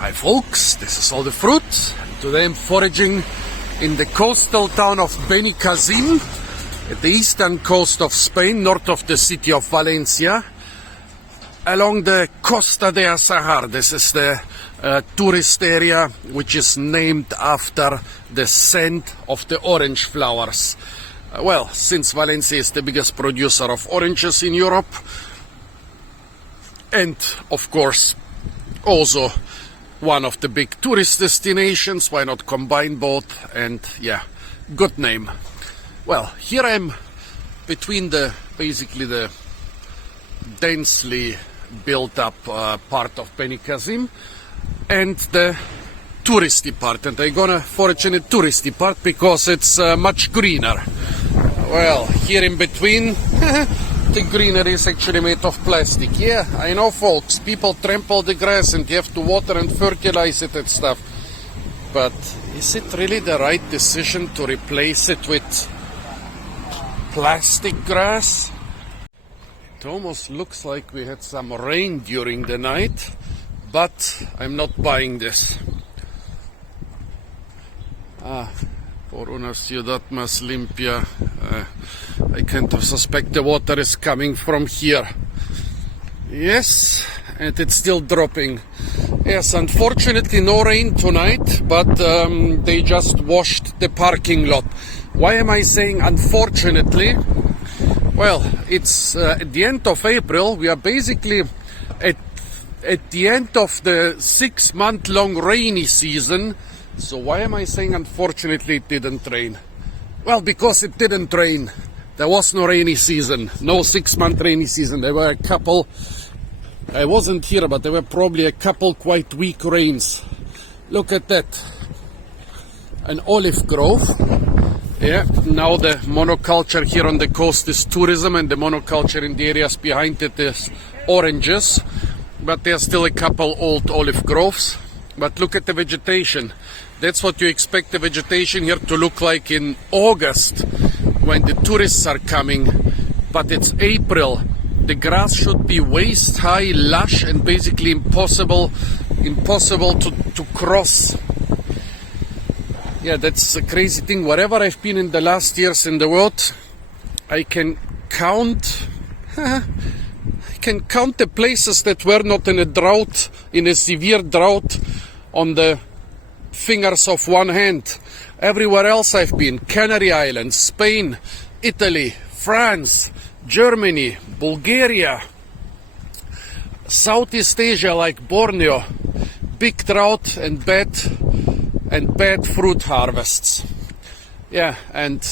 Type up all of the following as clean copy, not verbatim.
Hi folks, this is All the Fruit. Today I'm foraging in the coastal town of Benicassim at the eastern coast of Spain, north of the city of Valencia, along the Costa de Azahar. This is the tourist area which is named after the scent of the orange flowers. Well, since Valencia is the biggest producer of oranges in Europe, and of course also one of the big tourist destinations, why not combine both? And yeah, good name. Well, here I am between basically the densely built up part of Benicassim and the touristy part, and I'm gonna forage in the touristy part because it's much greener. Well, here in between the greenery is actually made of plastic. Yeah, I know folks, people trample the grass and you have to water and fertilize it and stuff. But is it really the right decision to replace it with plastic grass? It almost looks like we had some rain during the night, but I'm not buying this. Por una ciudad más limpia. I kind of suspect the water is coming from here. Yes, and it's still dropping. Yes, unfortunately no rain tonight, but they just washed the parking lot. Why am I saying unfortunately? Well, it's at the end of April. We are basically at the end of the 6-month-long rainy season. So why am I saying unfortunately it didn't rain? Well, because it didn't rain. There was no rainy season, no 6-month rainy season. There were a couple, I wasn't here, but there were probably a couple quite weak rains. Look at that. An olive grove. Yeah, now the monoculture here on the coast is tourism, and the monoculture in the areas behind it is oranges. But there's still a couple old olive groves. But look at the vegetation. That's what you expect the vegetation here to look like in August when the tourists are coming. But it's April. The grass should be waist high, lush, and basically impossible to cross. Yeah, that's a crazy thing. Wherever I've been in the last years in the world, I can count the places that were not in a drought, in a severe drought, on the fingers of one hand. Everywhere else I've been, Canary Islands, Spain, Italy, France, Germany, Bulgaria, Southeast Asia like Borneo, big drought and bad fruit harvests. Yeah, and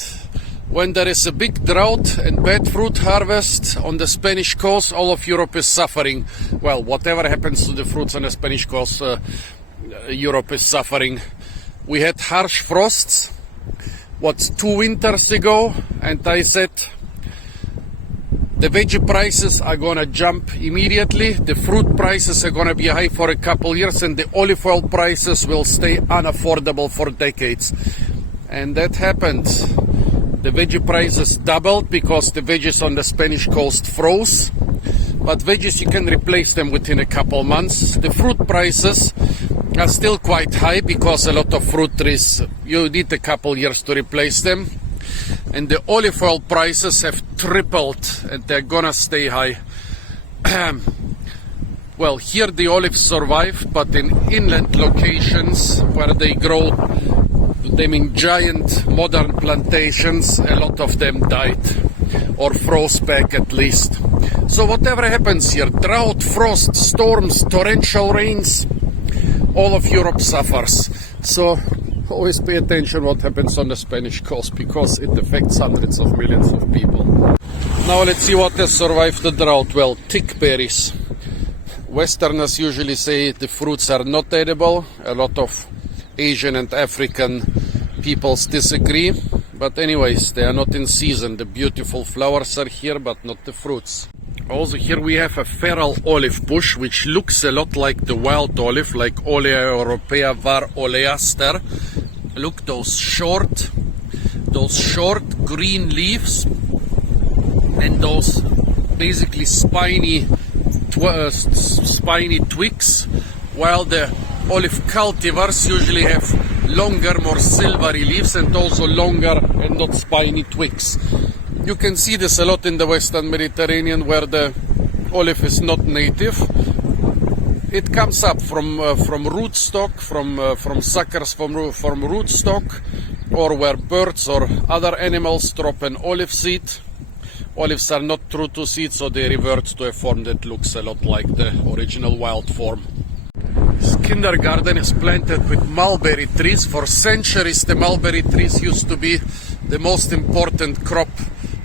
when there is a big drought and bad fruit harvest on the Spanish coast, all of Europe is suffering. Well, whatever happens to the fruits on the Spanish coast, Europe is suffering. We had harsh frosts, 2 winters ago, and I said the veggie prices are gonna jump immediately, the fruit prices are gonna be high for a couple years, and the olive oil prices will stay unaffordable for decades. And that happened. The veggie prices doubled because the veggies on the Spanish coast froze. But veggies, you can replace them within a couple months. The fruit prices are still quite high because a lot of fruit trees, you need a couple years to replace them. And the olive oil prices have tripled, and they're gonna stay high. Well, here the olives survive, but in inland locations where they grow them in giant modern plantations, a lot of them died or froze back at least. So whatever happens here, drought, frost, storms, torrential rains, all of Europe suffers. So always pay attention what happens on the Spanish coast because it affects hundreds of millions of people. Now let's see what has survived the drought. Well, thick berries. Westerners usually say the fruits are not edible. A lot of Asian and African peoples disagree. But anyways, they are not in season. The beautiful flowers are here, but not the fruits. Also here we have a feral olive bush, which looks a lot like the wild olive, like Olea europea var oleaster. Look, those short green leaves, and those basically spiny twigs while the olive cultivars usually have longer, more silvery leaves and also longer and not spiny twigs. You can see this a lot in the Western Mediterranean where the olive is not native. It comes up from rootstock, from suckers from rootstock, or where birds or other animals drop an olive seed. Olives are not true to seed, so they revert to a form that looks a lot like the original wild form. This kindergarten is planted with mulberry trees. For centuries, the mulberry trees used to be the most important crop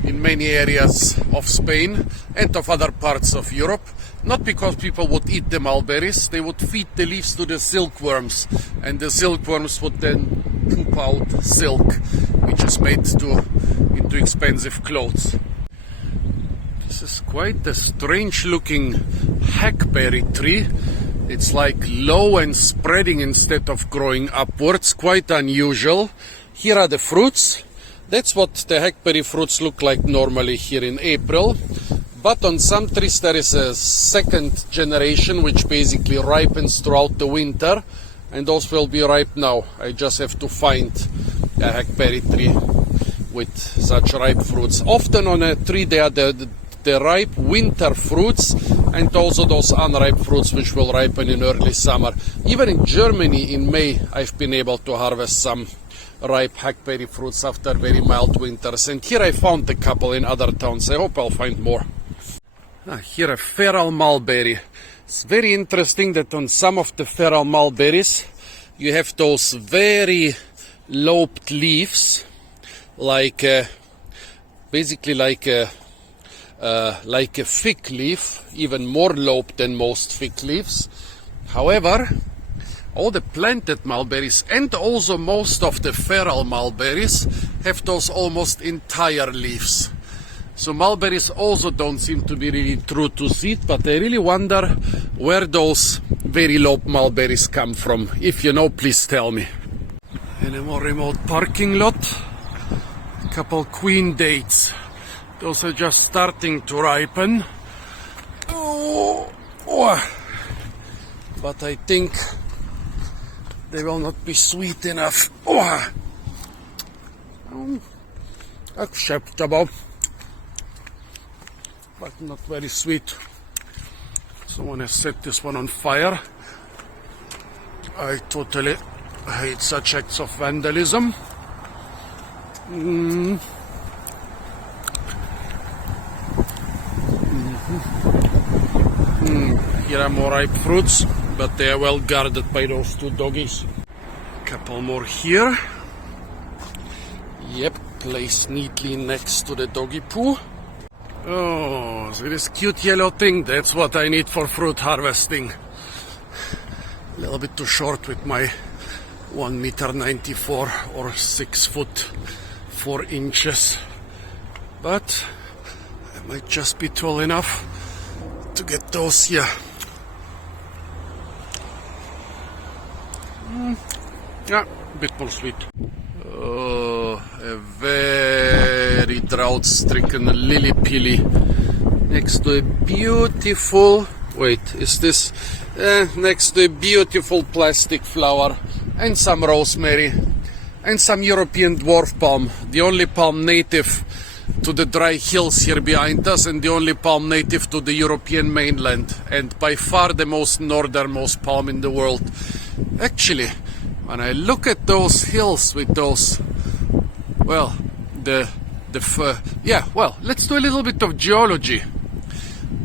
in many areas of Spain and of other parts of Europe. Not because people would eat the mulberries, they would feed the leaves to the silkworms, and the silkworms would then poop out silk, which is made into expensive clothes. This is quite a strange looking hackberry tree. It's like low and spreading instead of growing upwards, quite unusual. Here are the fruits. That's what the hackberry fruits look like normally here in April. But on some trees there is a second generation which basically ripens throughout the winter, and those will be ripe now. I just have to find a hackberry tree with such ripe fruits. Often on a tree there are the ripe winter fruits and also those unripe fruits which will ripen in early summer. Even in Germany in May I've been able to harvest some ripe hackberry fruits after very mild winters, and here I found a couple in other towns. I hope I'll find more. Here a feral mulberry. It's very interesting that on some of the feral mulberries you have those very lobed leaves, like basically like a fig leaf, even more lobed than most fig leaves. However, all the planted mulberries and also most of the feral mulberries have those almost entire leaves. So mulberries also don't seem to be really true to seed, but I really wonder where those very low mulberries come from. If you know, please tell me. In a more remote parking lot, a couple queen dates. Those are just starting to ripen. But I think they will not be sweet enough. Acceptable, but not very sweet. Someone has set this one on fire. I totally hate such acts of vandalism. Here are more ripe fruits, but they are well guarded by those two doggies. Couple more here. Yep, placed neatly next to the doggy poo. Oh, so this cute yellow thing, that's what I need for fruit harvesting. A little bit too short with my 1.94 m or 6 foot 4 inches. But I might just be tall enough to get those here. Yeah, a bit more sweet. Oh, a very drought-stricken lily-pilly next to a beautiful, next to a beautiful plastic flower and some rosemary and some European dwarf palm, the only palm native to the dry hills here behind us and the only palm native to the European mainland, and by far the most northernmost palm in the world. Actually, when I look at those hills with those, well, let's do a little bit of geology.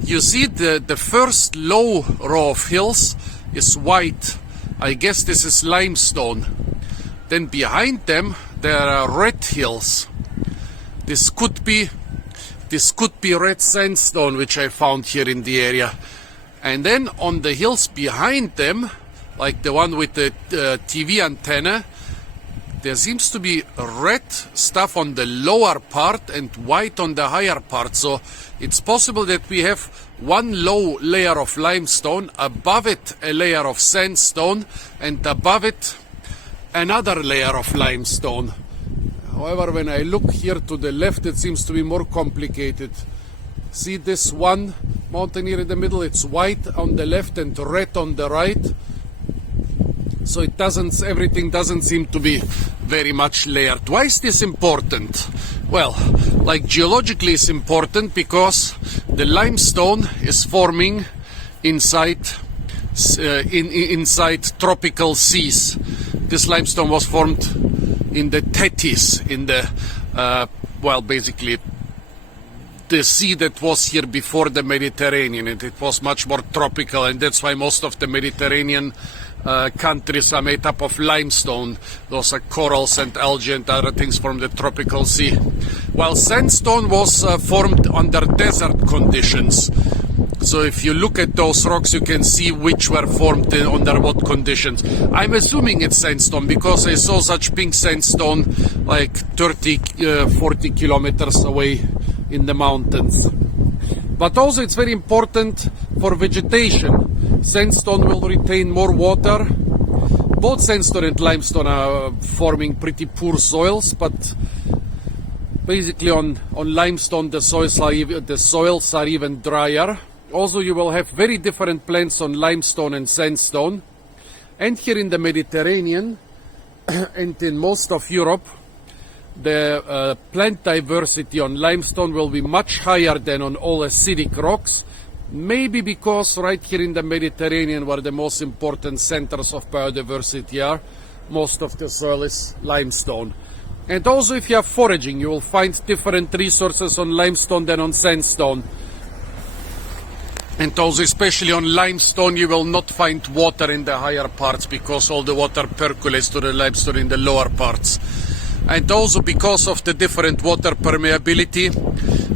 You see the first low row of hills is white. I guess this is limestone. Then behind them there are red hills. This could be red sandstone, which I found here in the area. And then on the hills behind them, like the one with the TV antenna, there seems to be red stuff on the lower part and white on the higher part. So it's possible that we have one low layer of limestone, above it a layer of sandstone, and above it another layer of limestone. However, when I look here to the left, it seems to be more complicated. See this one mountain here in the middle? It's white on the left and red on the right. So everything doesn't seem to be very much layered. Why is this important? Well, like geologically it's important because the limestone is forming inside tropical seas. This limestone was formed in the Tethys, in the basically the sea that was here before the Mediterranean, and it was much more tropical, and that's why most of the Mediterranean countries are made up of limestone. Those are corals and algae and other things from the tropical sea. While sandstone was formed under desert conditions. So if you look at those rocks, you can see which were formed under what conditions. I'm assuming it's sandstone because I saw such pink sandstone like 40 kilometers away in the mountains. But also it's very important for vegetation. Sandstone will retain more water. Both sandstone and limestone are forming pretty poor soils, but basically on limestone the soils are even drier. Also you will have very different plants on limestone and sandstone. And here in the Mediterranean and in most of Europe, the plant diversity on limestone will be much higher than on all acidic rocks. Maybe because right here in the Mediterranean, where the most important centers of biodiversity are, most of the soil is limestone. And also if you are foraging, you will find different resources on limestone than on sandstone. And also especially on limestone you will not find water in the higher parts because all the water percolates to the limestone in the lower parts. And also because of the different water permeability,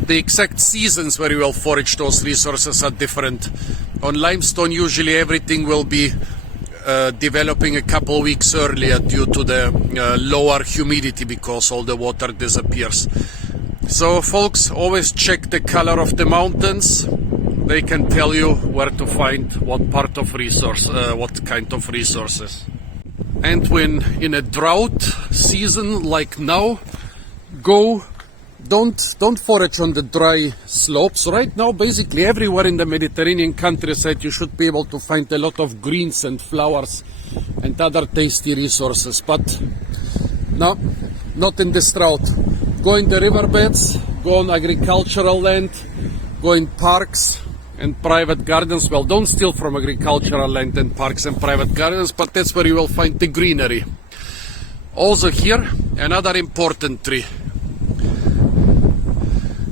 the exact seasons where you will forage those resources are different. On limestone usually everything will be developing a couple weeks earlier due to the lower humidity because all the water disappears. So folks, always check the color of the mountains. They can tell you where to find what part of resource, what kind of resources. And when in a drought season like now, don't forage on the dry slopes. Right now, basically everywhere in the Mediterranean countryside, you should be able to find a lot of greens and flowers and other tasty resources. But no, not in this drought. Go in the riverbeds, go on agricultural land, go in parks and private gardens. Well, don't steal from agricultural land and parks and private gardens, but that's where you will find the greenery. Also here, another important tree.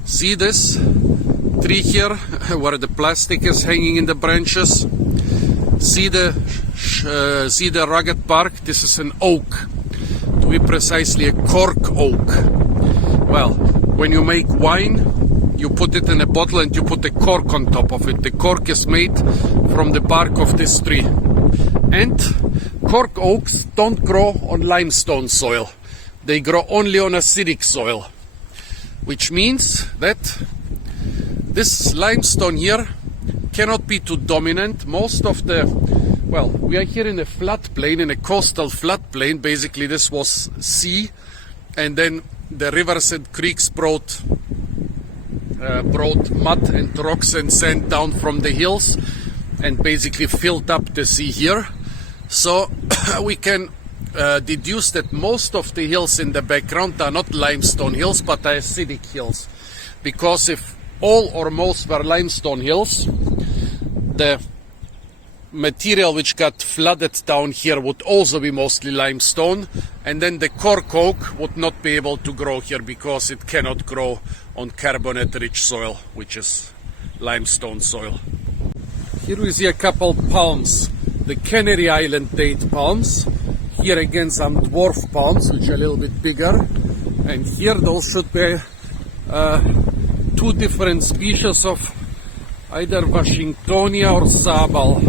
See this tree here, where the plastic is hanging in the branches? See the rugged bark? This is an oak. To be precisely, a cork oak. Well, when you make wine, you put it in a bottle and you put a cork on top of it. The cork is made from the bark of this tree. And cork oaks don't grow on limestone soil. They grow only on acidic soil. Which means that this limestone here cannot be too dominant. Most of the, well, we are here in a floodplain, in a coastal floodplain. Basically this was sea, and then the rivers and creeks brought mud and rocks and sand down from the hills and basically filled up the sea here. So we can deduce that most of the hills in the background are not limestone hills but are acidic hills, because if all or most were limestone hills, the material which got flooded down here would also be mostly limestone, and then the cork oak would not be able to grow here because it cannot grow on carbonate rich soil, which is limestone soil. Here we see a couple palms, the Canary Island date palms. Here again some dwarf palms, which are a little bit bigger, and here those should be two different species of either Washingtonia or Sabal.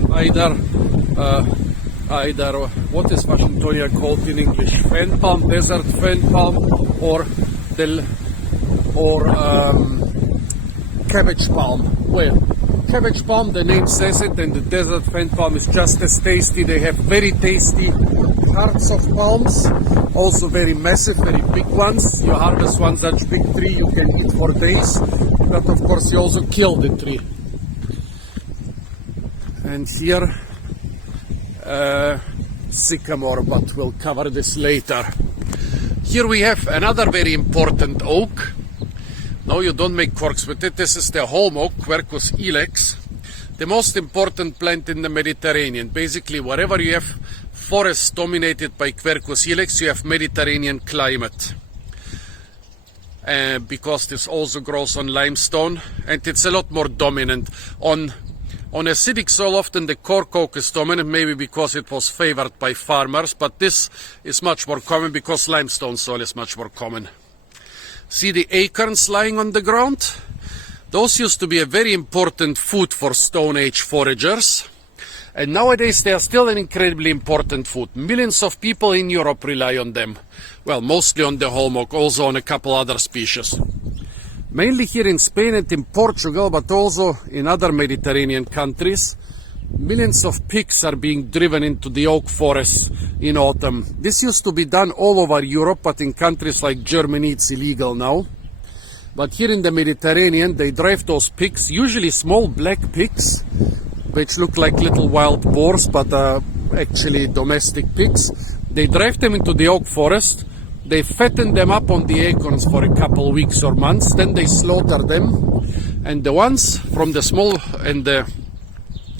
Either what is Washingtonia called in English? Fen palm, desert fen palm, or cabbage palm. Well, cabbage palm, the name says it, and the desert fen palm is just as tasty. They have very tasty hearts of palms, also very massive, very big ones. You harvest one such big tree, you can eat for days, but of course you also kill the tree. And here sycamore, but we'll cover this later. Here we have another very important oak. No, you don't make corks with it. This is the home oak, Quercus ilex, the most important plant in the Mediterranean. Basically, wherever you have forests dominated by Quercus ilex, you have Mediterranean climate. Because this also grows on limestone, and it's a lot more dominant. On acidic soil, often the cork oak is dominant, maybe because it was favored by farmers, but this is much more common because limestone soil is much more common. See the acorns lying on the ground? Those used to be a very important food for Stone Age foragers. And nowadays they are still an incredibly important food. Millions of people in Europe rely on them. Well, mostly on the holm oak, also on a couple other species. Mainly here in Spain and in Portugal, but also in other Mediterranean countries, millions of pigs are being driven into the oak forests in autumn. This used to be done all over Europe, but in countries like Germany it's illegal now. But here in the Mediterranean they drive those pigs, usually small black pigs, which look like little wild boars, but actually domestic pigs. They drive them into the oak forest, they fatten them up on the acorns for a couple weeks or months, then they slaughter them, and the ones from the small, and the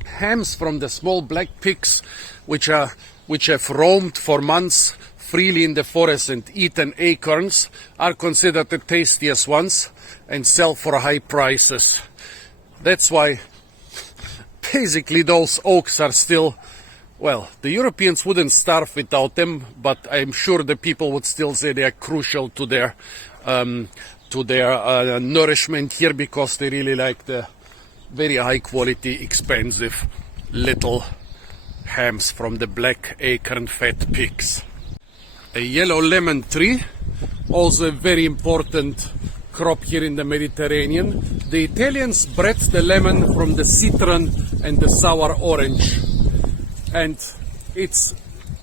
hams from the small black pigs, which have roamed for months freely in the forest and eaten acorns, are considered the tastiest ones and sell for high prices. That's why basically those oaks are still, well, the Europeans wouldn't starve without them, but I'm sure the people would still say they are crucial to their nourishment here, because they really like the very high quality, expensive little hams from the black acorn fat pigs. A yellow lemon tree, also a very important crop here in the Mediterranean. The Italians bred the lemon from the citron and the sour orange, and it's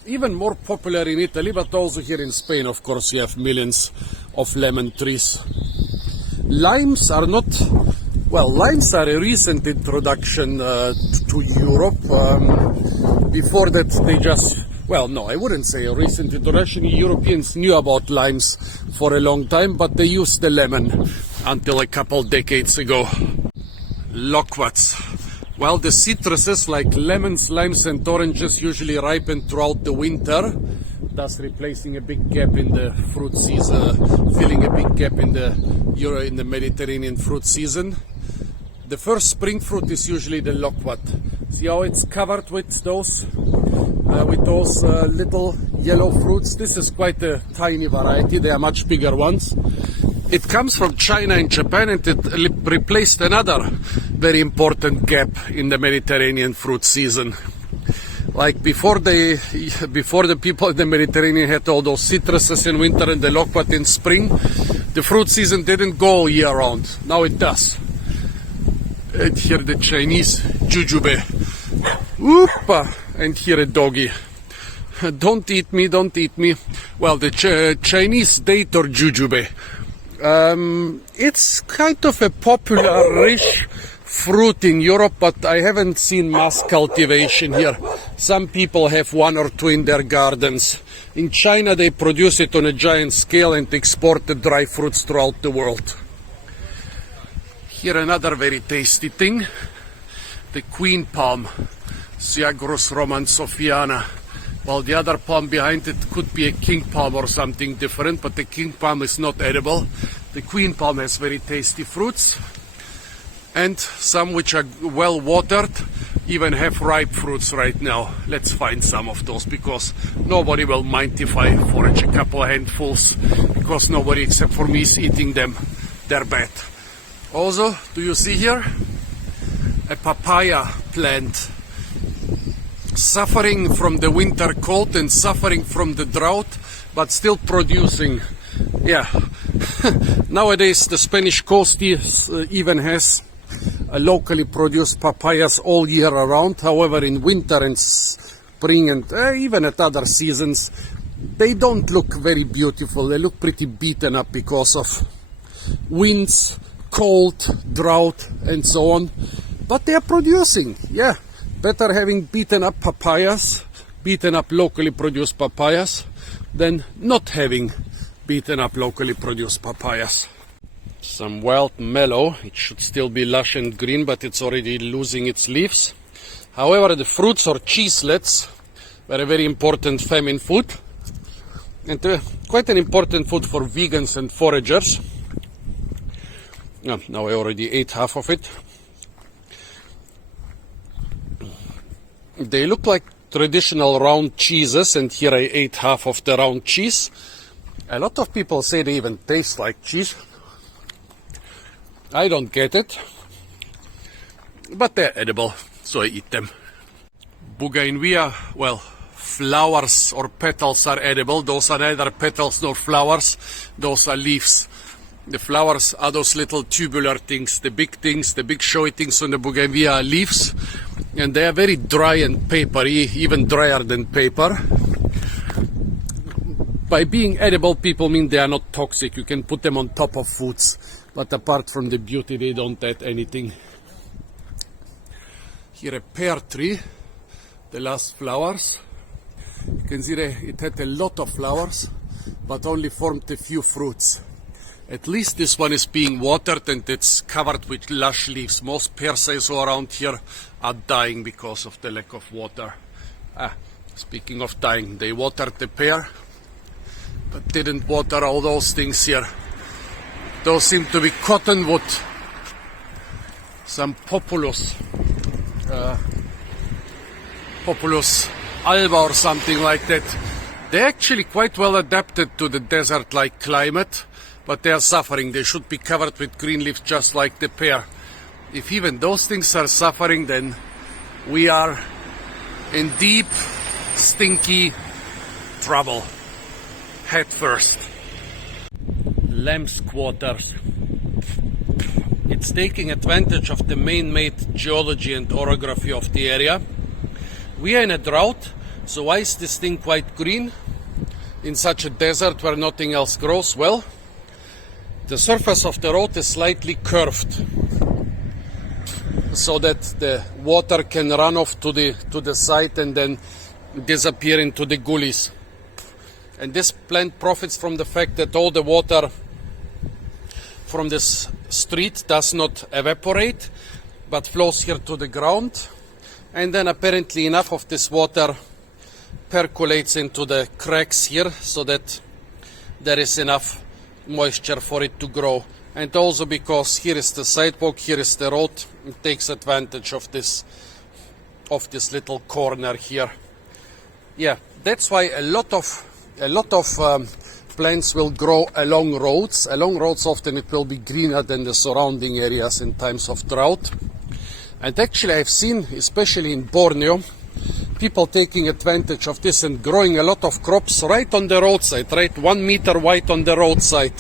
even more popular in Italy, but also here in Spain, of course, you have millions of lemon trees. Limes are not, well, limes are a recent introduction to Europe. Before that they just, well, no, I wouldn't say a recent introduction. Europeans knew about limes for a long time, but they used the lemon until a couple decades ago. Loquats. Well, the citruses like lemons, limes and oranges usually ripen throughout the winter, thus replacing a big gap in the fruit season, filling a big gap in the Mediterranean fruit season. The first spring fruit is usually the loquat. See how it's covered with those little yellow fruits? This is quite a tiny variety. There are much bigger ones. It comes from China and Japan, and it replaced another very important gap in the Mediterranean fruit season. Like before the people in the Mediterranean had all those citruses in winter and the loquat in spring, the fruit season didn't go all year round. Now it does. And here the Chinese jujube. Oopa! And here a doggy. Don't eat me, don't eat me. Well, the Chinese date or jujube. It's kind of a popular-ish fruit in Europe, but I haven't seen mass cultivation here. Some people have one or two in their gardens. In China they produce it on a giant scale and export the dry fruits throughout the world. Here another very tasty thing, the queen palm, Siagrus romansofiana. Well, the other palm behind it could be a king palm or something different, but the king palm is not edible. The queen palm has very tasty fruits, and some which are well watered even have ripe fruits right now. Let's find some of those, because nobody will mind if I forage a couple of handfuls, because nobody except for me is eating them. They're bad. Also, do you see here a papaya plant, suffering from the winter cold and suffering from the drought, but still producing. Yeah, nowadays the Spanish coast even has locally produced papayas all year around. However, in winter and spring and even at other seasons, they don't look very beautiful. They look pretty beaten up because of winds, cold, drought and so on. But they are producing, yeah. Better having beaten up papayas beaten up locally produced papayas than not having beaten up locally produced papayas. Some wild mallow, it should still be lush and green, but it's already losing its leaves. However, the fruits or cheeselets were a very important famine food, and quite an important food for vegans and foragers. Now I already ate half of it. They look like traditional round cheeses, and here I ate half of the round cheese. A lot of people say they even taste like cheese. I don't get it, but they're edible, so I eat them. Bougainvillea, well, flowers or petals are edible. Those are neither petals nor flowers, those are leaves. The flowers are those little tubular things, the big showy things on the bougainvillea are leaves, and they are very dry and papery, even drier than paper. By being edible, people mean they are not toxic. You can put them on top of foods, but apart from the beauty, they don't add anything. Here a pear tree, the last flowers. You can see that it had a lot of flowers, but only formed a few fruits. At least this one is being watered and it's covered with lush leaves. Most pears I saw around here are dying because of the lack of water. Speaking of dying, they watered the pear, but didn't water all those things here. Those seem to be cottonwood, some Populus alba or something like that. They're actually quite well adapted to the desert-like climate, but they are suffering. They should be covered with green leaves just like the pear. If even those things are suffering, then we are in deep, stinky trouble. Head first. Lamb's quarters. It's taking advantage of the man-made geology and orography of the area. We are in a drought, so why is this thing quite green in such a desert where nothing else grows? Well, the surface of the road is slightly curved so that the water can run off to the side and then disappear into the gullies. And this plant profits from the fact that all the water from this street does not evaporate, but flows here to the ground. And then apparently enough of this water percolates into the cracks here so that there is enough moisture for it to grow. And also because here is the sidewalk, here is the road, it takes advantage of this little corner here. Yeah, that's why a lot of plants will grow along roads. Along roads often it will be greener than the surrounding areas in times of drought. And actually I've seen, especially in Borneo, people taking advantage of this and growing a lot of crops right on the roadside, right 1 meter wide on the roadside.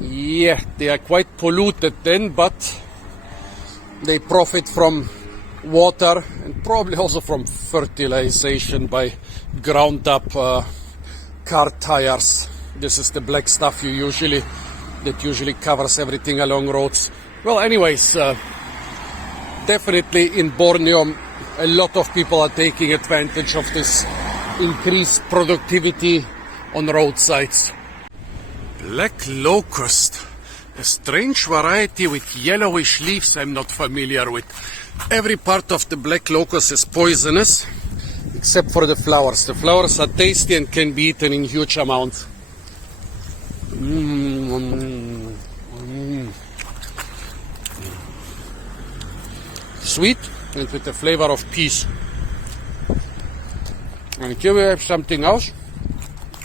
Yeah, they are quite polluted then, but they profit from water and probably also from fertilization by ground up car tires. This is the black stuff that usually covers everything along roads. Well, anyways, definitely in Borneo, a lot of people are taking advantage of this increased productivity on roadsides. Black locust, a strange variety with yellowish leaves I'm not familiar with. Every part of the black locust is poisonous, except for the flowers. The flowers are tasty and can be eaten in huge amounts. Sweet and with the flavor of peas. And here we have something else,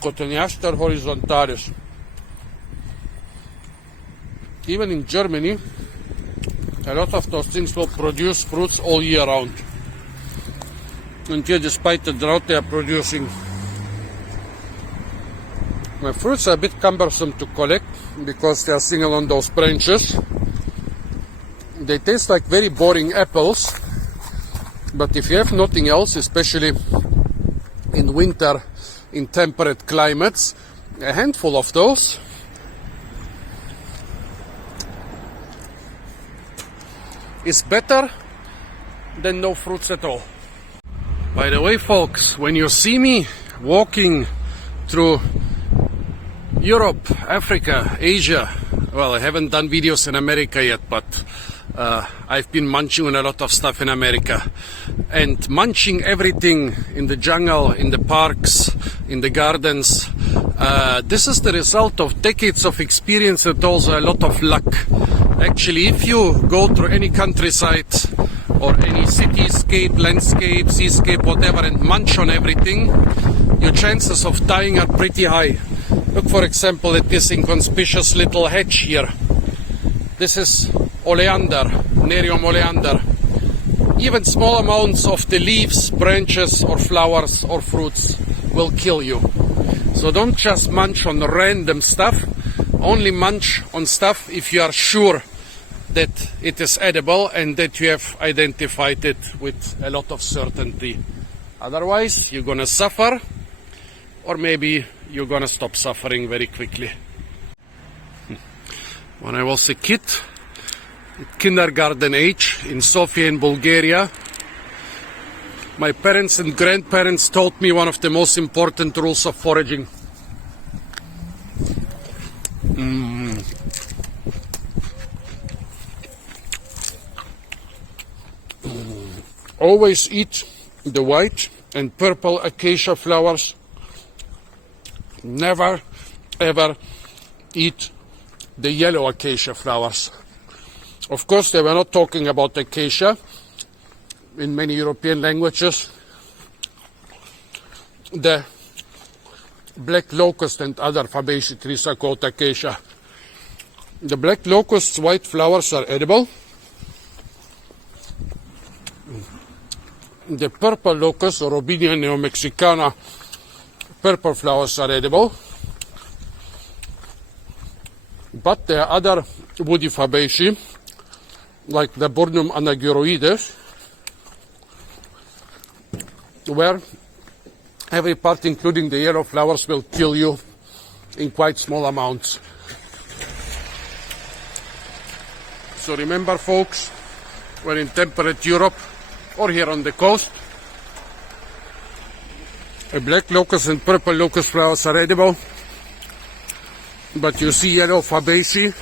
Cotoneaster horizontalis. Even in Germany, a lot of those things will produce fruits all year round. And here, despite the drought, they are producing. My fruits are a bit cumbersome to collect because they are single on those branches. They taste like very boring apples, but if you have nothing else, especially in winter in temperate climates, a handful of those is better than no fruits at all. By the way, folks, when you see me walking through Europe, Africa, Asia, well, I haven't done videos in America yet, but I've been munching on a lot of stuff in America. And munching everything in the jungle, in the parks, in the gardens, this is the result of decades of experience and also a lot of luck. Actually, if you go through any countryside or any cityscape, landscape, seascape, whatever, and munch on everything, your chances of dying are pretty high. Look, for example, at this inconspicuous little hedge here. This is oleander, Nerium oleander. Even small amounts of the leaves, branches, or flowers or fruits will kill you. So don't just munch on random stuff. Only munch on stuff if you are sure that it is edible and that you have identified it with a lot of certainty. Otherwise, you're gonna suffer, or maybe you're gonna stop suffering very quickly. When I was a kid, at kindergarten age in Sofia in Bulgaria, my parents and grandparents taught me one of the most important rules of foraging. Always eat the white and purple acacia flowers. Never ever eat the yellow acacia flowers. Of course, they were not talking about acacia. In many European languages, the black locust and other fabaceae trees are called acacia. The black locust's white flowers are edible. The purple locust, or Robinia neomexicana, purple flowers are edible. But there are other woody fabaceae, like the Laburnum anagyroides, where every part, including the yellow flowers, will kill you in quite small amounts. So remember, folks, we're in temperate Europe or here on the coast. Black locust and purple locust flowers are edible, but you see yellow fabaceae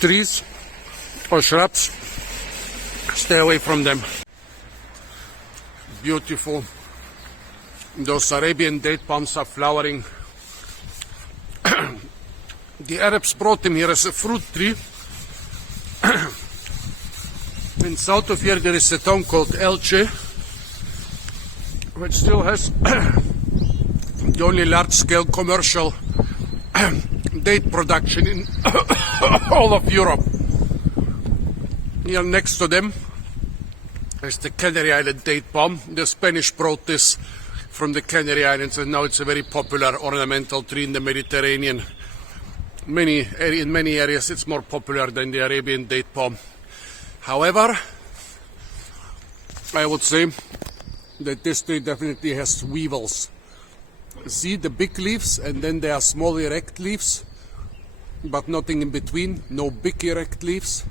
trees or shrubs, stay away from them. Beautiful. Those Arabian date palms are flowering. The Arabs brought them here as a fruit tree. In south of here there is a town called Elche, which still has the only large-scale commercial date production in all of Europe. Here next to them is the Canary Island date palm. The Spanish brought this from the Canary Islands, and now it's a very popular ornamental tree in the Mediterranean. In many areas it's more popular than the Arabian date palm. However, I would say that this tree definitely has weevils. See the big leaves, and then there are small erect leaves, but nothing in between, no big erect leaves.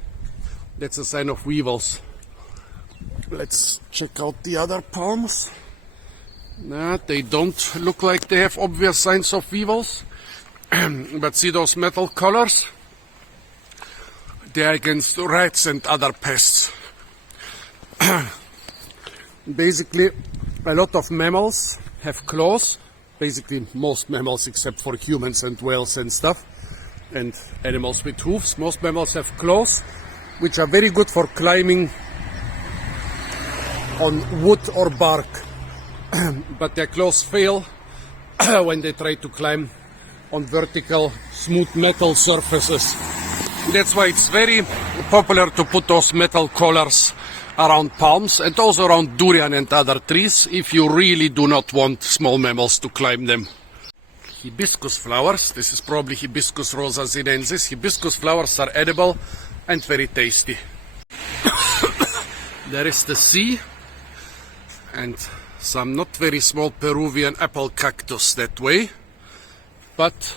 That's a sign of weevils. Let's check out the other palms. Nah, they don't look like they have obvious signs of weevils. But see those metal collars? They are against rats and other pests. Basically, a lot of mammals have claws. Basically, most mammals except for humans and whales and stuff. And animals with hooves. Most mammals have claws, which are very good for climbing on wood or bark. But their claws fail when they try to climb on vertical, smooth metal surfaces. That's why it's very popular to put those metal collars around palms and also around durian and other trees if you really do not want small mammals to climb them. Hibiscus flowers, this is probably Hibiscus rosa sinensis. Hibiscus flowers are edible and very tasty. There is the sea and some not very small Peruvian apple cactus that way, but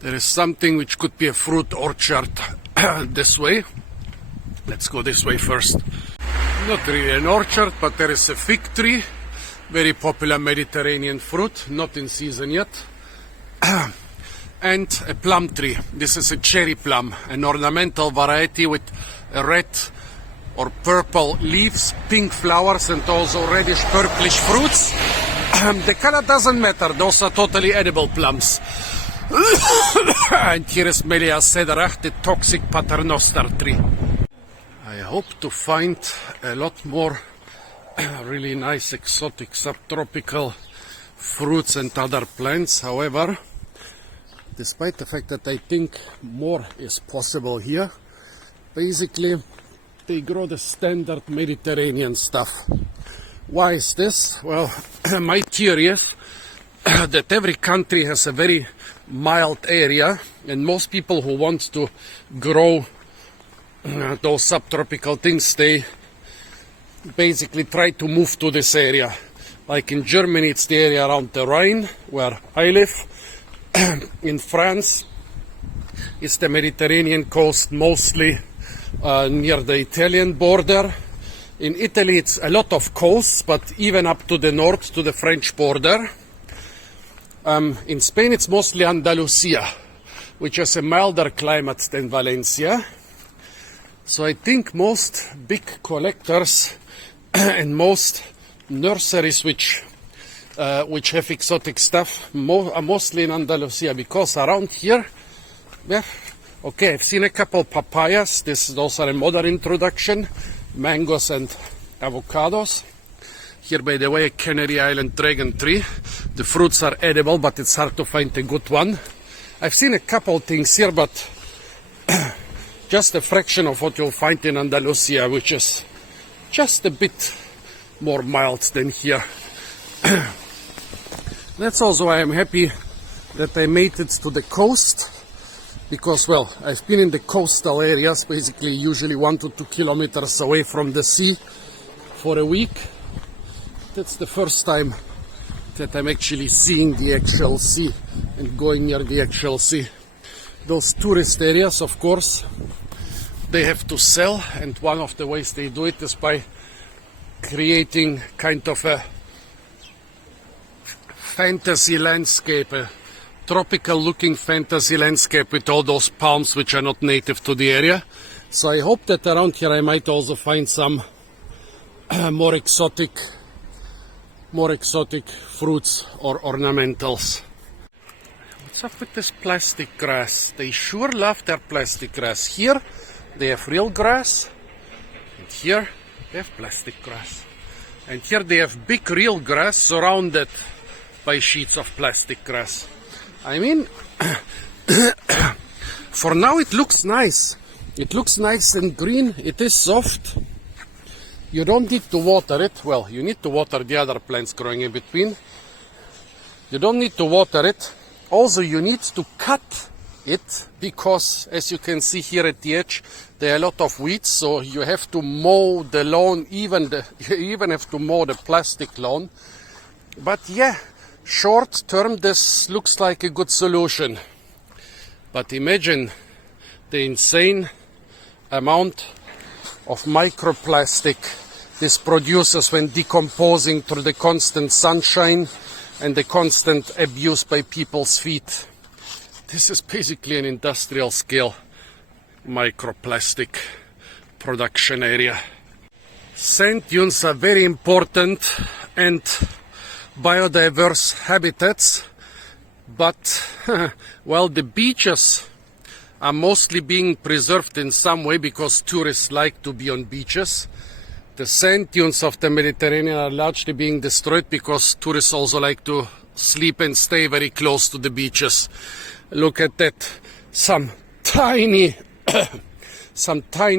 there is something which could be a fruit orchard this way. Let's go this way first. Not really an orchard, but there is a fig tree, very popular Mediterranean fruit, not in season yet. And a plum tree. This is a cherry plum, an ornamental variety with red or purple leaves, pink flowers, and also reddish purplish fruits. The color doesn't matter, those are totally edible plums. And here is Melia cedera, the toxic paternoster tree. I hope to find a lot more really nice exotic subtropical fruits and other plants. However, despite the fact that I think more is possible here, basically they grow the standard Mediterranean stuff. Why is this? Well, my theory is that every country has a very mild area, and most people who want to grow those subtropical things, they basically try to move to this area. Like in Germany, it's the area around the Rhine, where I live. In France, it's the Mediterranean coast, mostly near the Italian border. In Italy, it's a lot of coasts, but even up to the north, to the French border. In Spain, it's mostly Andalusia, which has a milder climate than Valencia. So I think most big collectors and most nurseries which have exotic stuff are mostly in Andalusia, because around here, yeah, okay, I've seen a couple papayas. Those are a modern introduction, mangoes and avocados. Here, by the way, a Canary Island dragon tree. The fruits are edible, but it's hard to find a good one. I've seen a couple things here, but just a fraction of what you'll find in Andalusia, which is just a bit more mild than here. That's also why I'm happy that I made it to the coast, because, well, I've been in the coastal areas, basically usually 1 to 2 kilometers away from the sea for a week. That's the first time that I'm actually seeing the actual sea and going near the actual sea. Those tourist areas, of course, they have to sell, and one of the ways they do it is by creating kind of a fantasy landscape, a tropical looking fantasy landscape with all those palms which are not native to the area. So I hope that around here I might also find some more exotic fruits or ornamentals. What's up with this plastic grass? They sure love their plastic grass. Here they have real grass, and here they have plastic grass. And here they have big real grass surrounded by sheets of plastic grass. I mean, for now it looks nice. It looks nice and green. It is soft. You don't need to water it. Well, you need to water the other plants growing in between. You don't need to water it. Also, you need to cut it, because as you can see here at the edge, there are a lot of weeds, so you have to mow the lawn, you even have to mow the plastic lawn. But yeah, short term this looks like a good solution. But imagine the insane amount of microplastic this produces when decomposing through the constant sunshine and the constant abuse by people's feet. This is basically an industrial scale microplastic production area. Sand dunes are very important and biodiverse habitats, but well, the beaches are mostly being preserved in some way because tourists like to be on beaches. The sand dunes of the Mediterranean are largely being destroyed because tourists also like to sleep and stay very close to the beaches. Look at that, some tiny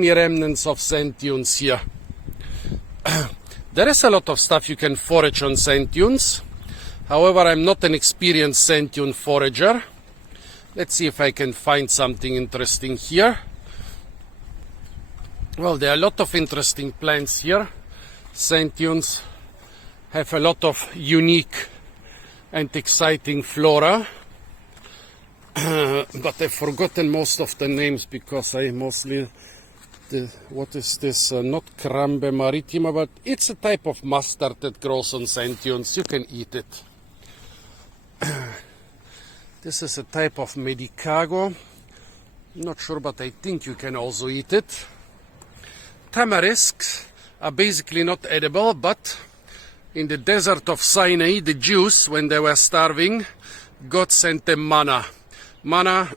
remnants of sand dunes here. There is a lot of stuff you can forage on sand dunes. However, I'm not an experienced sand dune forager. Let's see if I can find something interesting here. Well, there are a lot of interesting plants here. Sand dunes have a lot of unique and exciting flora. But I've forgotten most of the names because I mostly what is this? Not Crambe Maritima, but it's a type of mustard that grows on sand dunes. You can eat it. This is a type of Medicago. Not sure, but I think you can also eat it. Tamarisks are basically not edible, but in the desert of Sinai, the Jews, when they were starving, God sent them manna. Manna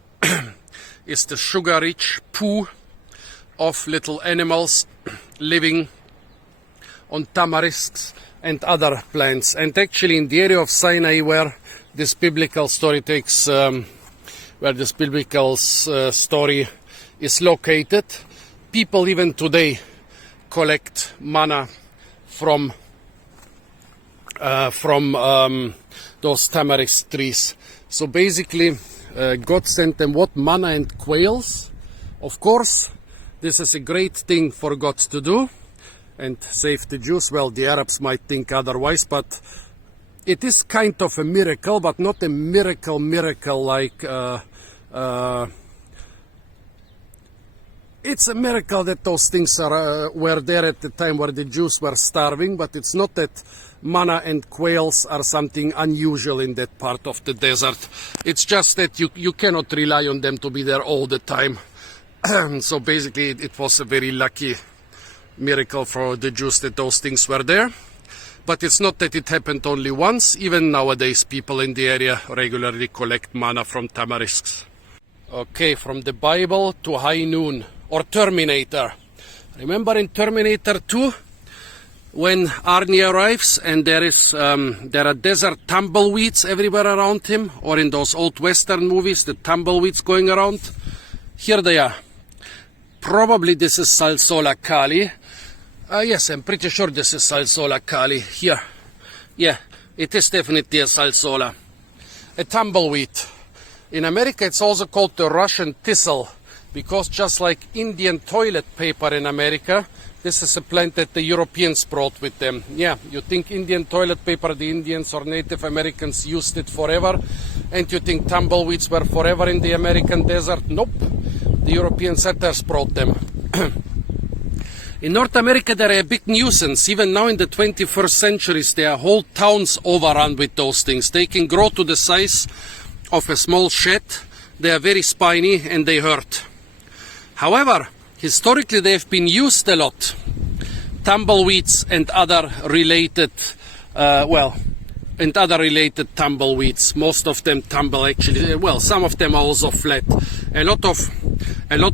is the sugar-rich poo of little animals living on tamarisks and other plants. And actually in the area of Sinai where this biblical story takes, story is located, people even today collect manna from those tamarisk trees. So basically, God sent them what? Manna and quails. Of course, this is a great thing for God to do and save the Jews. Well, the Arabs might think otherwise, but it is kind of a miracle, but not a miracle like it's a miracle that those things were there at the time where the Jews were starving, but it's not that manna and quails are something unusual in that part of the desert. It's just that you cannot rely on them to be there all the time. So basically it was a very lucky miracle for the Jews that those things were there. But it's not that it happened only once. Even nowadays people in the area regularly collect manna from tamarisks. Okay, from the Bible to High Noon. Or Terminator. Remember in Terminator 2 when Arnie arrives and there are desert tumbleweeds everywhere around him, or in those old western movies the tumbleweeds going around? Here they are. Probably this is Salsola Kali. Yes, I'm pretty sure this is Salsola Kali. Here. Yeah, it is definitely a Salsola. A tumbleweed. In America it's also called the Russian thistle. Because just like Indian toilet paper in America, this is a plant that the Europeans brought with them. Yeah, you think Indian toilet paper, the Indians or Native Americans used it forever, and you think tumbleweeds were forever in the American desert? Nope, the European settlers brought them. In North America they're a big nuisance. Even now in the 21st centuries there are whole towns overrun with those things. They can grow to the size of a small shed. They are very spiny and they hurt. However, historically they have been used a lot. Tumbleweeds and other related, tumbleweeds. Most of them tumble actually. Well, some of them are also flat. A lot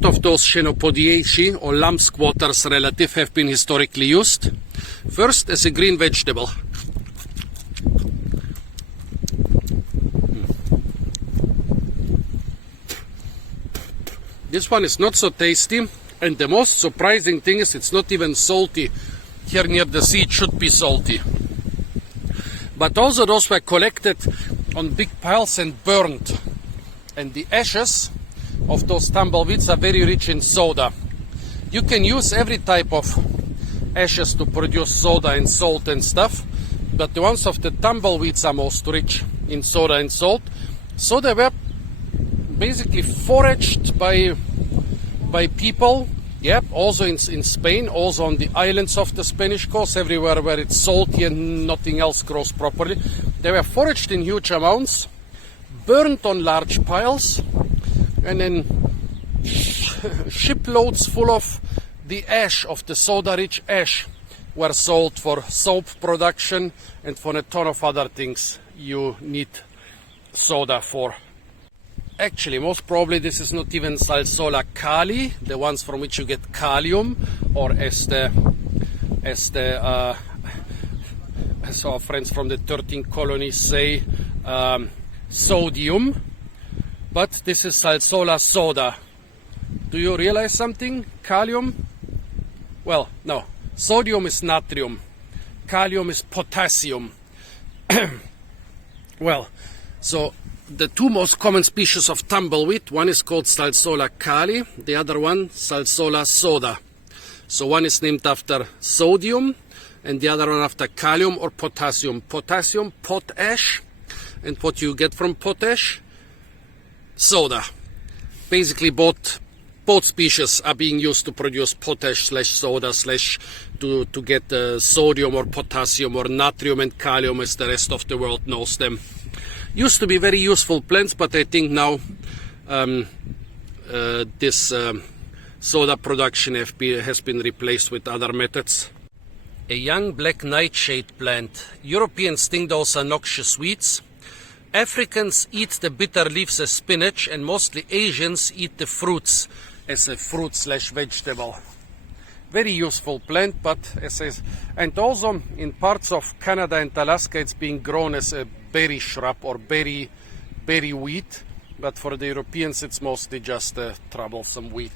of those Chenopodiaceae or lamb squatters relative have been historically used. First as a green vegetable. This one is not so tasty, and the most surprising thing is it's not even salty. Here near the sea it should be salty. But also those were collected on big piles and burned. And the ashes of those tumbleweeds are very rich in soda. You can use every type of ashes to produce soda and salt and stuff, but the ones of the tumbleweeds are most rich in soda and salt. So they were basically foraged by people, yep, also in Spain, also on the islands of the Spanish coast, everywhere where it's salty and nothing else grows properly. They were foraged in huge amounts, burned on large piles, and then shiploads full of the ash of the soda-rich ash were sold for soap production and for a ton of other things you need soda for. Actually, most probably this is not even Salsola Kali, the ones from which you get kalium, or as our friends from the 13 colonies say, sodium. But this is Salsola soda. Do you realize something? Kalium? Well, no. Sodium is natrium. Kalium is potassium. Well, so the two most common species of tumbleweed, one is called Salsola Kali, the other one Salsola soda. So one is named after sodium and the other one after kalium or potassium. Potassium, potash, and what you get from potash? Soda. Basically both Both species are being used to produce potash slash soda slash to get sodium or potassium or natrium and kalium as the rest of the world knows them. Used to be very useful plants, but I think now this soda production has been replaced with other methods. A young black nightshade plant. Europeans think those are noxious weeds. Africans eat the bitter leaves as spinach, and mostly Asians eat the fruits as a fruit slash vegetable. Very useful plant, but and also in parts of Canada and Alaska it's being grown as a berry shrub or berry weed, but for the Europeans it's mostly just a troublesome weed.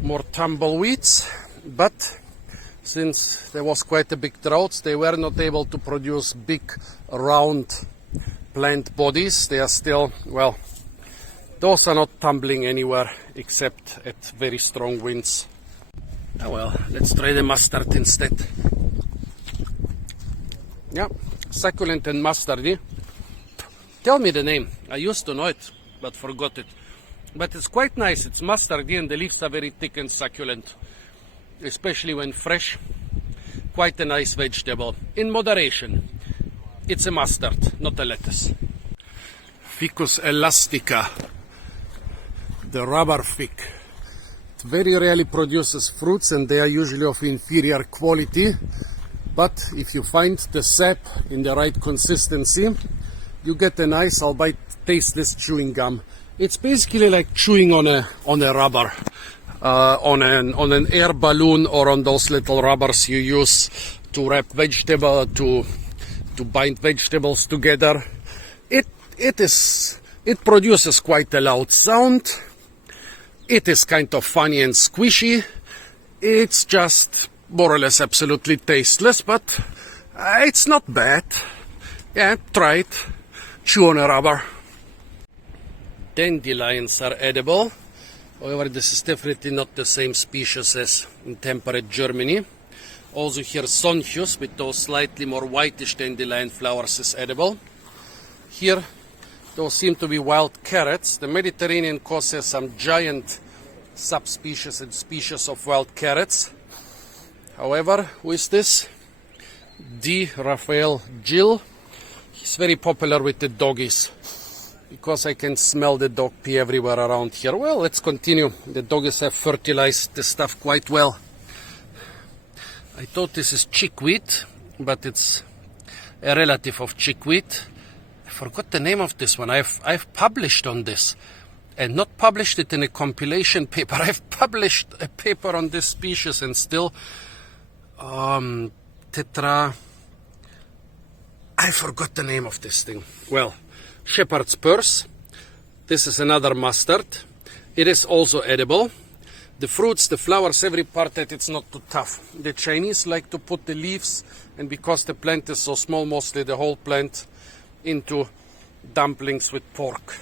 More tumbleweeds, but since there was quite a big drought, they were not able to produce big round plant bodies. They are still, well, those are not tumbling anywhere except at very strong winds. Oh well, let's try the mustard instead. Yeah, succulent and mustardy. Tell me the name. I used to know it, but forgot it. But it's quite nice. It's mustardy and the leaves are very thick and succulent, especially when fresh. Quite a nice vegetable. In moderation. It's a mustard, not a lettuce. Ficus elastica, the rubber fig. It very rarely produces fruits and they are usually of inferior quality. But if you find the sap in the right consistency, you get a nice, albeit tasteless chewing gum. It's basically like chewing on a rubber, on an air balloon or on those little rubbers you use to wrap vegetable to bind vegetables together. It produces quite a loud sound. It is kind of funny and squishy. It's just more or less absolutely tasteless, but it's not bad. Yeah, try it. Chew on a rubber. Dandelions are edible. However, this is definitely not the same species as in temperate Germany. Also here Sonchus with those slightly more whitish dandelion flowers is edible. Here those seem to be wild carrots. The Mediterranean coast has some giant subspecies and species of wild carrots. However, who is this? D. Raphael Gill. He's very popular with the doggies because I can smell the dog pee everywhere around here. Well, let's continue. The doggies have fertilized the stuff quite well. I thought this is chickweed, but it's a relative of chickweed. I forgot the name of this one. I've published on this, and not published it in a compilation paper. I've published a paper on this species and still I forgot the name of this thing. Well, shepherd's purse. This is another mustard. It is also edible. The fruits, the flowers, every part that it's not too tough. The Chinese like to put the leaves, and because the plant is so small, mostly the whole plant, into dumplings with pork.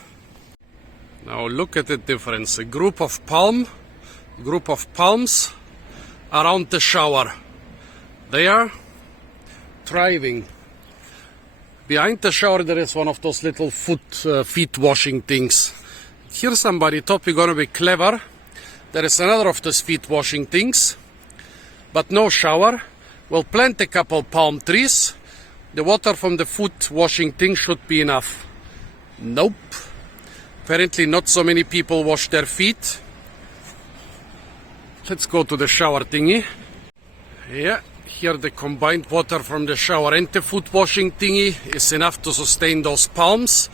Now look at the difference. A group of palms around the shower. They are thriving. Behind the shower there is one of those little feet washing things. Here somebody thought we're gonna be clever. There is another of those feet washing things, but no shower. We'll plant a couple palm trees. The water from the foot washing thing should be enough. Nope. Apparently not so many people wash their feet. Let's go to the shower thingy. Yeah, here the combined water from the shower and the foot washing thingy is enough to sustain those palms.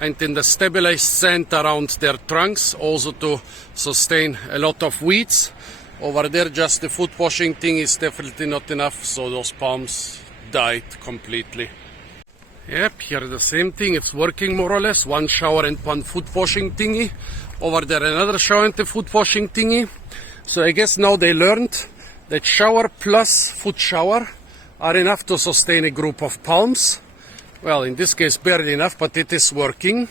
And in the stabilized sand around their trunks, also to sustain a lot of weeds. Over there, just the foot washing thing is definitely not enough, so those palms died completely. Yep, here the same thing, it's working more or less. One shower and one foot washing thingy. Over there, another shower and the foot washing thingy. So I guess now they learned that shower plus foot shower are enough to sustain a group of palms. Well, in this case, barely enough, but it is working.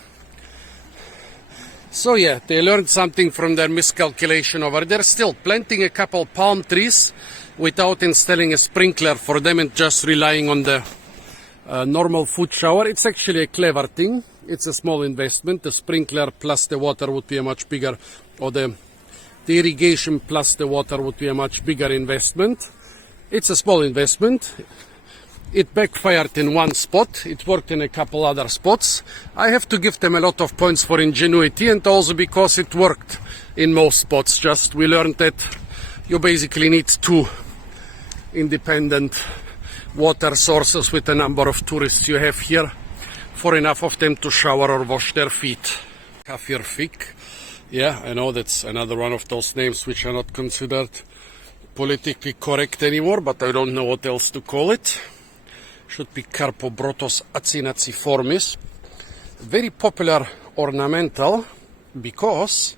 So yeah, they learned something from their miscalculation over there. Still, planting a couple palm trees without installing a sprinkler for them and just relying on the normal foot shower, it's actually a clever thing. It's a small investment. The sprinkler plus the water would be a much bigger, or the the irrigation plus the water would be a much bigger investment. It's a small investment. It backfired in one spot. It worked in a couple other spots. I have to give them a lot of points for ingenuity, and also because it worked in most spots. Just we learned that you basically need two independent water sources with the number of tourists you have here for enough of them to shower or wash their feet. Kafir fig. Yeah, I know that's another one of those names which are not considered politically correct anymore, but I don't know what else to call it. Should be Carpobrotos acinaciformis. Very popular ornamental because,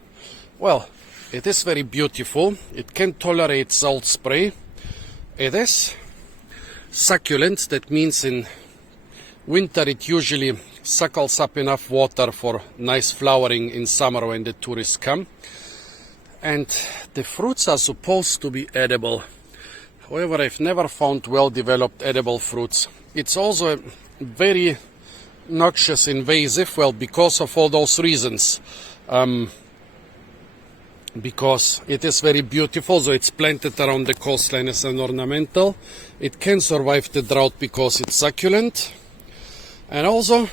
well, it is very beautiful. It can tolerate salt spray. It is succulent. That means in winter it usually suckles up enough water for nice flowering in summer when the tourists come. And the fruits are supposed to be edible. However, I've never found well-developed edible fruits. It's also very noxious, invasive, well, because of all those reasons. Because it is very beautiful, so it's planted around the coastline as an ornamental. It can survive the drought because it's succulent. And also,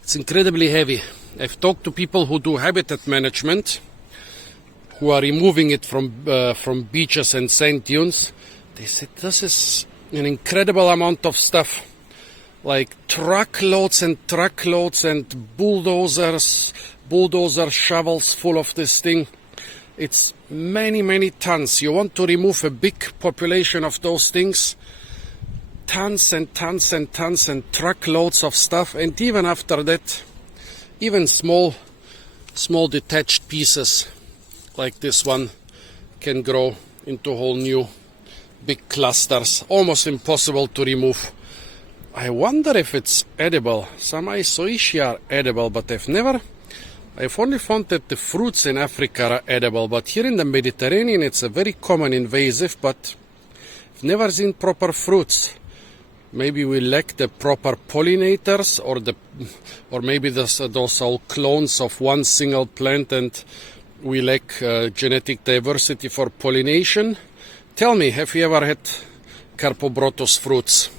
it's incredibly heavy. I've talked to people who do habitat management, who are removing it from beaches and sand dunes. They said this is an incredible amount of stuff, like truckloads and bulldozer shovels full of this thing. It's many tons. You want to remove a big population of those things, tons and tons and tons and truckloads of stuff, and even after that, even small detached pieces like this one can grow into whole new big clusters, almost impossible to remove. I wonder if it's edible. Some Isoischia are edible, but I've only found that the fruits in Africa are edible, but here in the Mediterranean it's a very common invasive, but I've never seen proper fruits. Maybe we lack the proper pollinators, or maybe those all clones of one single plant and we lack genetic diversity for pollination. Tell me, have you ever had Carpobrotos fruits?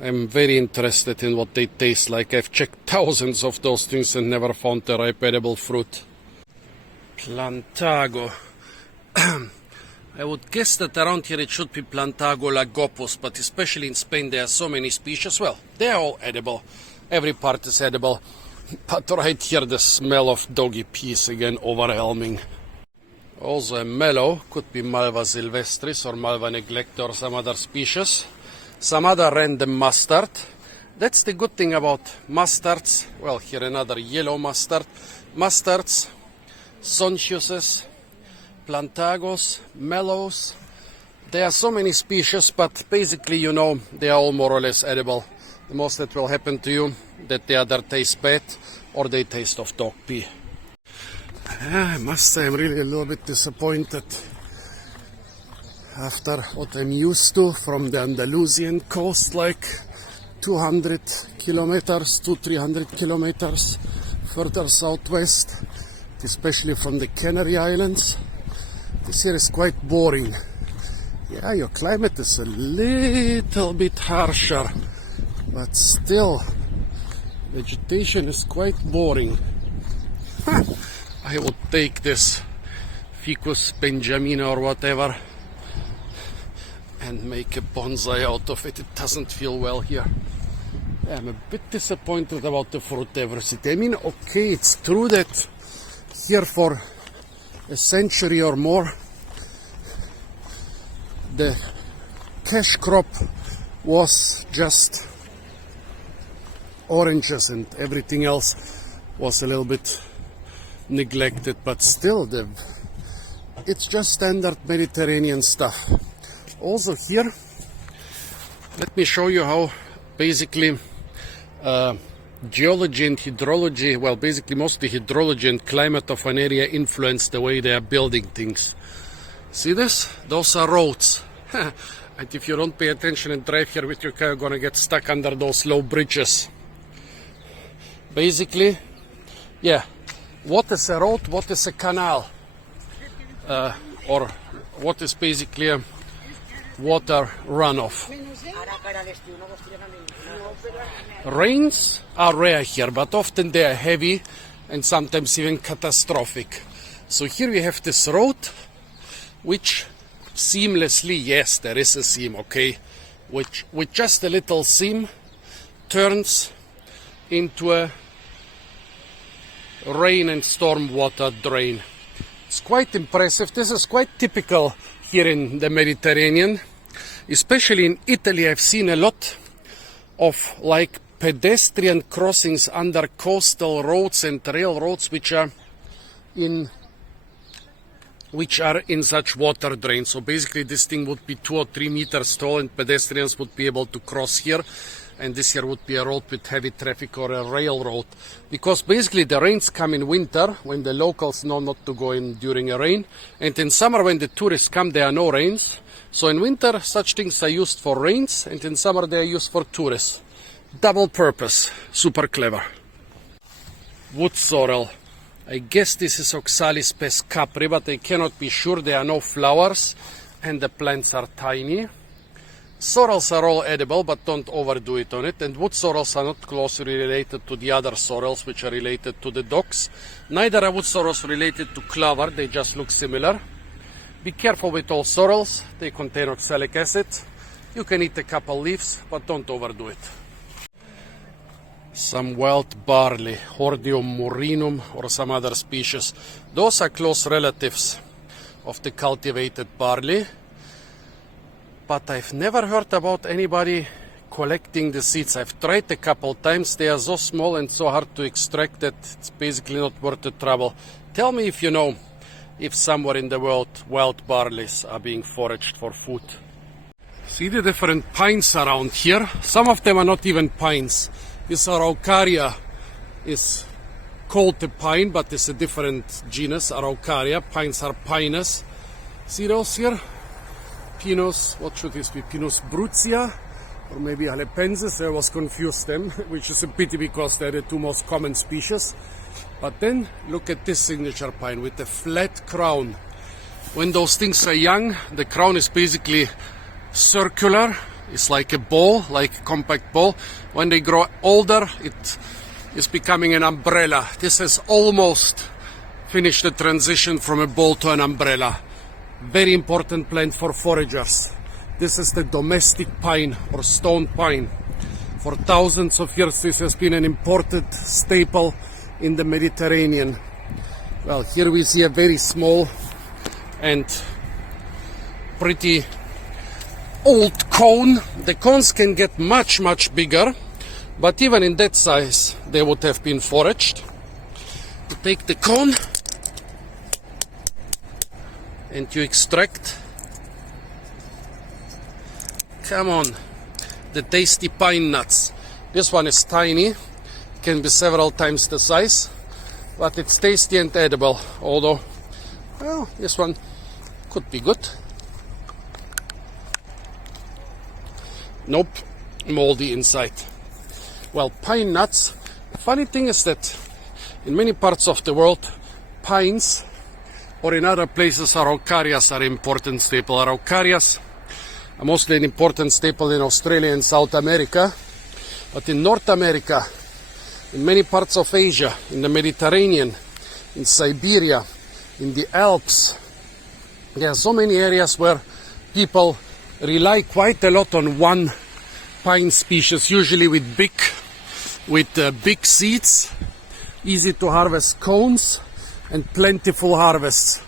I'm very interested in what they taste like. I've checked thousands of those things and never found a ripe edible fruit. Plantago. I would guess that around here it should be Plantago lagopus, but especially in Spain there are so many species. Well, they are all edible. Every part is edible. But right here the smell of doggy peas again overwhelming. Also a mellow, could be Malva sylvestris or Malva neglecta or some other species. Some other random mustard. That's the good thing about mustards. Well, here another yellow mustard. Mustards, sonchuses, plantagos, mellows. There are so many species, but basically, you know, they are all more or less edible. The most that will happen to you, that they either taste bad or they taste of dog pee. I must say I'm really a little bit disappointed after what I'm used to from the Andalusian coast, like 200 kilometers to 300 kilometers further southwest, especially from the Canary Islands. This here is quite boring. Yeah, your climate is a little bit harsher, but still, vegetation is quite boring. I would take this Ficus benjamina or whatever and make a bonsai out of it. It doesn't feel well here. I'm a bit disappointed about the fruit diversity. I mean, okay, it's true that here for a century or more the cash crop was just oranges and everything else was a little bit neglected, but still it's just standard Mediterranean stuff. Also here, let me show you how basically geology and hydrology, well, basically mostly hydrology and climate of an area influence the way they are building things. See this? Those are roads. And if you don't pay attention and drive here with your car, you're gonna get stuck under those low bridges. Basically, yeah. What is a road? What is a canal? or what is basically a water runoff. Rains are rare here, but often they are heavy and sometimes even catastrophic. So here we have this road, which seamlessly, yes, there is a seam, okay, which with just a little seam turns into a rain and storm water drain. It's quite impressive. This is quite typical here in the Mediterranean. Especially in Italy, I've seen a lot of like pedestrian crossings under coastal roads and railroads which are in such water drains. So basically this thing would be 2 or 3 meters tall and pedestrians would be able to cross here. And this here would be a road with heavy traffic or a railroad. Because basically the rains come in winter when the locals know not to go in during a rain. And in summer when the tourists come, there are no rains. So in winter such things are used for rains, and in summer they are used for tourists. Double purpose. Super clever. Wood sorrel. I guess this is Oxalis pescapri, but I cannot be sure. There are no flowers and the plants are tiny. Sorrels are all edible, but don't overdo it on it. And wood sorrels are not closely related to the other sorrels, which are related to the docks. Neither are wood sorrels related to clover, they just look similar. Be careful with all sorrels, they contain oxalic acid. You can eat a couple leaves, but don't overdo it. Some wild barley, Hordeum murinum or some other species. Those are close relatives of the cultivated barley. But I've never heard about anybody collecting the seeds. I've tried a couple times. They are so small and so hard to extract that it's basically not worth the trouble. Tell me if you know if somewhere in the world wild barleys are being foraged for food. See the different pines around here? Some of them are not even pines. This Araucaria is called a pine, but it's a different genus, Araucaria. Pines are pinus. See those here? Pinus, what should this be? Pinus brutia, or maybe Alepensis. I was confused them, which is a pity because they're the 2 most common species. But then look at this signature pine with the flat crown. When those things are young, the crown is basically circular. It's like a ball, like a compact ball. When they grow older, it is becoming an umbrella. This has almost finished the transition from a ball to an umbrella. Very important plant for foragers. This is the domestic pine or stone pine. For thousands of years this has been an imported staple in the Mediterranean. Well, here we see a very small and pretty old cone. The cones can get much bigger, but even in that size they would have been foraged. You take the cone and you extract, come on, the tasty pine nuts. This one is tiny, can be several times the size, but it's tasty and edible, although, well, this one could be good. Nope, moldy inside. Well, pine nuts, the funny thing is that in many parts of the world, pines, or in other places, Araucarias are important staple. Araucarias are mostly an important staple in Australia and South America, but in North America, in many parts of Asia, in the Mediterranean, in Siberia, in the Alps, there are so many areas where people rely quite a lot on one pine species, usually with big seeds, easy to harvest cones, and plentiful harvests.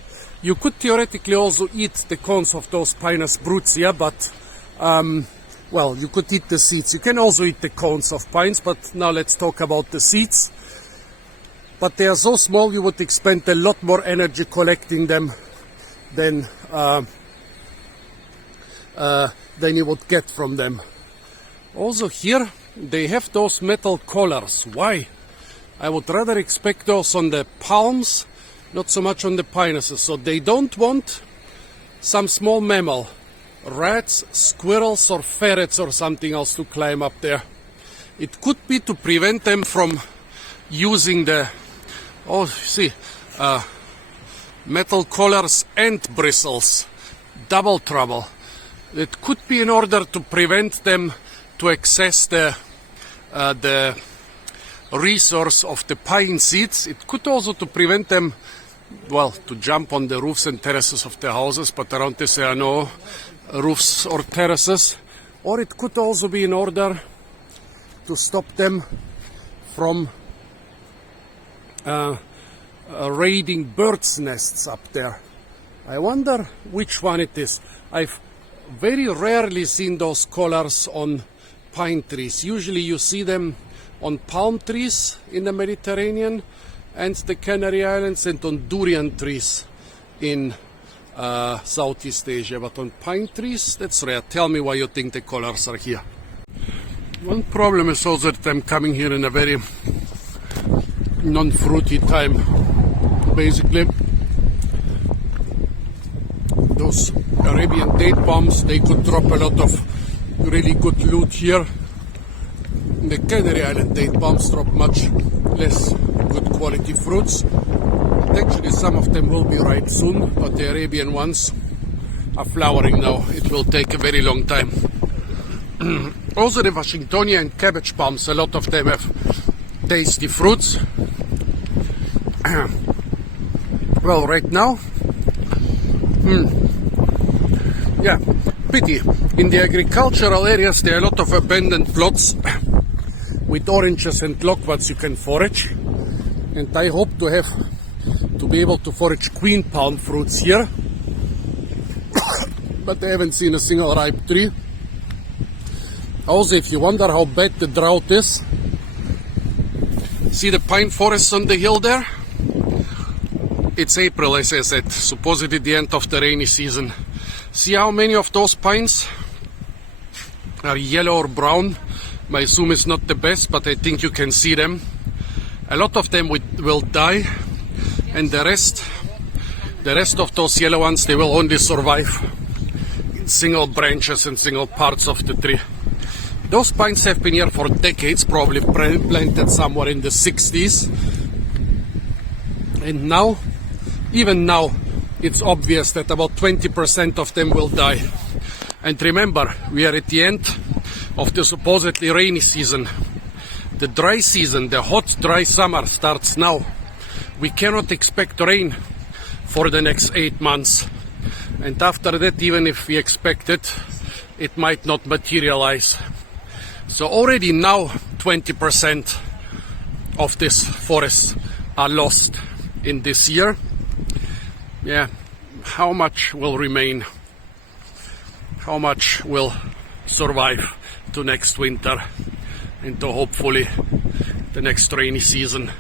You could theoretically also eat the cones of those Pinus brutia, but well, you could eat the seeds. You can also eat the cones of pines, but now let's talk about the seeds. But they are so small, you would expend a lot more energy collecting them than you would get from them. Also here, they have those metal collars. Why? I would rather expect those on the palms, not so much on the pinuses. So they don't want some small mammal, rats, squirrels or ferrets or something else to climb up there. It could be to prevent them from using the, metal collars and bristles. Double trouble. It could be in order to prevent them to access the resource of the pine seeds. It could also to prevent them, well, to jump on the roofs and terraces of the houses, but around this there are no roofs or terraces. Or it could also be in order to stop them from raiding birds' nests up there. I wonder which one it is. I've very rarely seen those collars on pine trees. Usually you see them on palm trees in the Mediterranean and the Canary Islands, and on durian trees in Southeast Asia. But on pine trees, that's rare. Tell me why you think the collars are here. One problem is also that I'm coming here in a very non-fruity time. Basically, those Arabian date palms, they could drop a lot of really good loot here. The Canary Island date palms drop much less good quality fruits. Actually, some of them will be ripe soon, but the Arabian ones are flowering now. It will take a very long time. Also the Washingtonia and cabbage palms, a lot of them have tasty fruits. Well, right now, yeah, pity. In the agricultural areas there are a lot of abandoned plots with oranges and loquats you can forage, and I hope to be able to forage queen palm fruits here, but I haven't seen a single ripe tree. Also, if you wonder how bad the drought is, see the pine forests on the hill there? It's April, as I said, supposedly the end of the rainy season. See how many of those pines are yellow or brown? I assume it's not the best, but I think you can see them. A lot of them will die, and the rest of those yellow ones, they will only survive in single branches and single parts of the tree. Those pines have been here for decades, probably planted somewhere in the 60s. And now, even now, it's obvious that about 20% of them will die. And remember, we are at the end of the supposedly rainy season. The dry season, the hot, dry summer starts now. We cannot expect rain for the next 8 months. And after that, even if we expect it, it might not materialize. So already now 20% of this forest are lost in this year. Yeah, how much will remain? How much will survive to next winter and to hopefully the next rainy season?